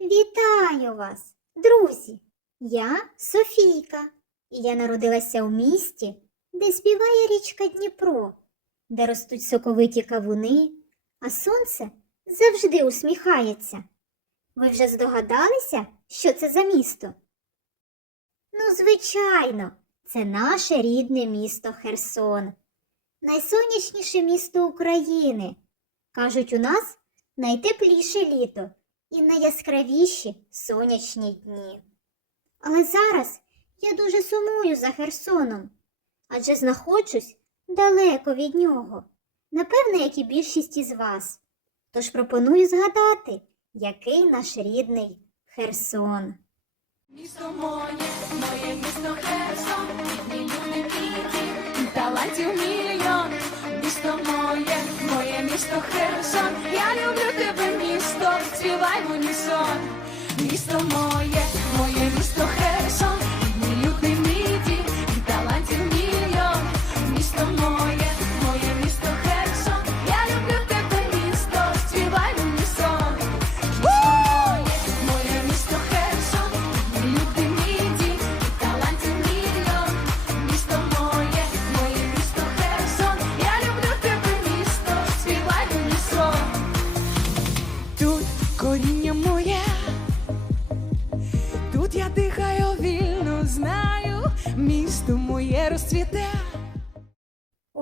Вітаю вас, друзі! Я Софійка, і я народилася у місті, де співає річка Дніпро, де ростуть соковиті кавуни, а сонце завжди усміхається. Ви вже здогадалися, що це за місто? Ну, звичайно, це наше рідне місто Херсон, найсонячніше місто України. Кажуть, у нас найтепліше літо і найяскравіші сонячні дні. Але зараз я дуже сумую за Херсоном, адже знаходжусь далеко від нього, напевне, як і більшість із вас. Тож пропоную згадати, який наш рідний Херсон. Місто моє, моє місто бідні, мільйон. Місто моє, моє місто Херсон, я люблю тебе, місто, співай в унісон. Місто моє, моє місто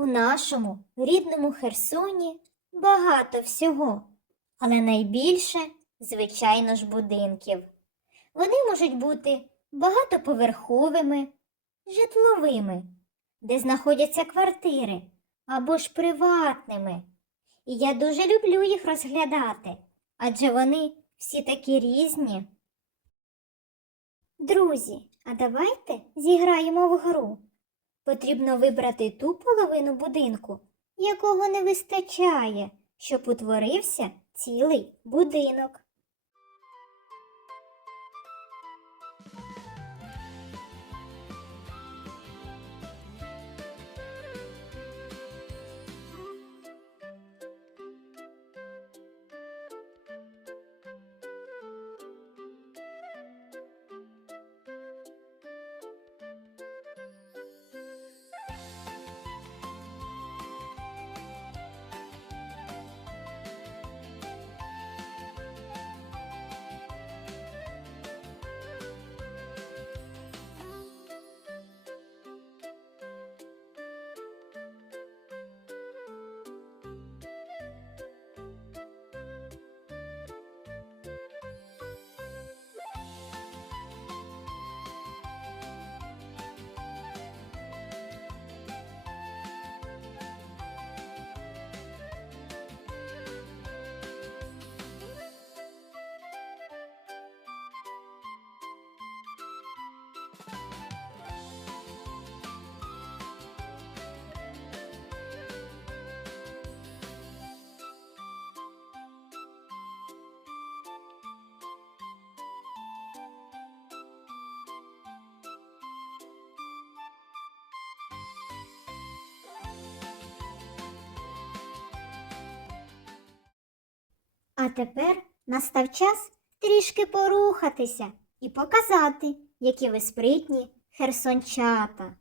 У нашому рідному Херсоні багато всього, але найбільше, звичайно ж, будинків. Вони можуть бути багатоповерховими, житловими, де знаходяться квартири або ж приватними. І я дуже люблю їх розглядати, адже вони всі такі різні. Друзі, а давайте зіграємо в гру. Потрібно вибрати ту половину будинку, якого не вистачає, щоб утворився цілий будинок. А тепер настав час трішки порухатися і показати, які ви спритні херсончата.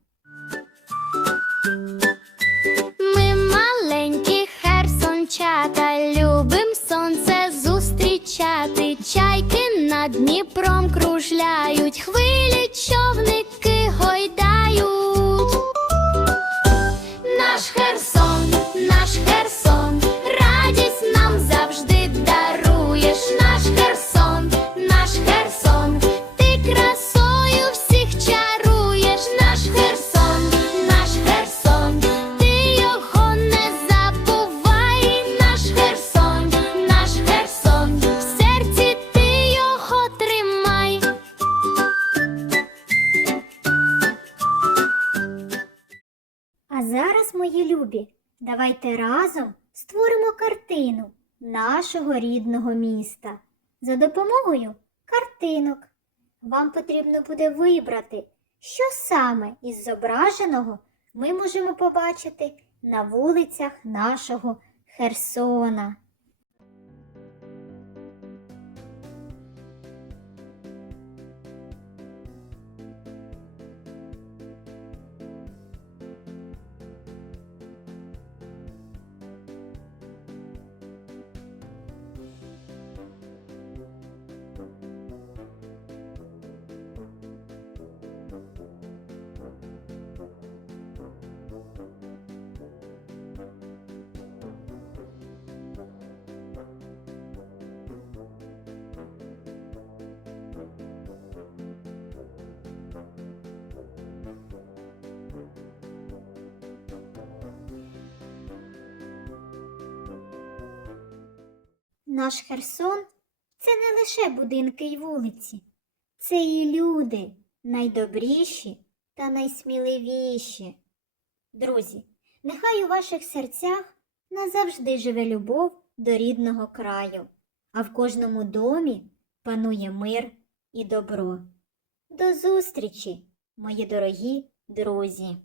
Ми маленькі херсончата, любим сонце зустрічати. Чайки над Дніпром кружляють, хвилі зараз, мої любі, давайте разом створимо картину нашого рідного міста за допомогою картинок. Вам потрібно буде вибрати що саме із зображеного ми можемо побачити на вулицях нашого Херсона. Наш Херсон це не лише будинки й вулиці, це і люди найдобріші та найсміливіші. Друзі, нехай у ваших серцях назавжди живе любов до рідного краю, а в кожному домі панує мир і добро. До зустрічі, мої дорогі друзі!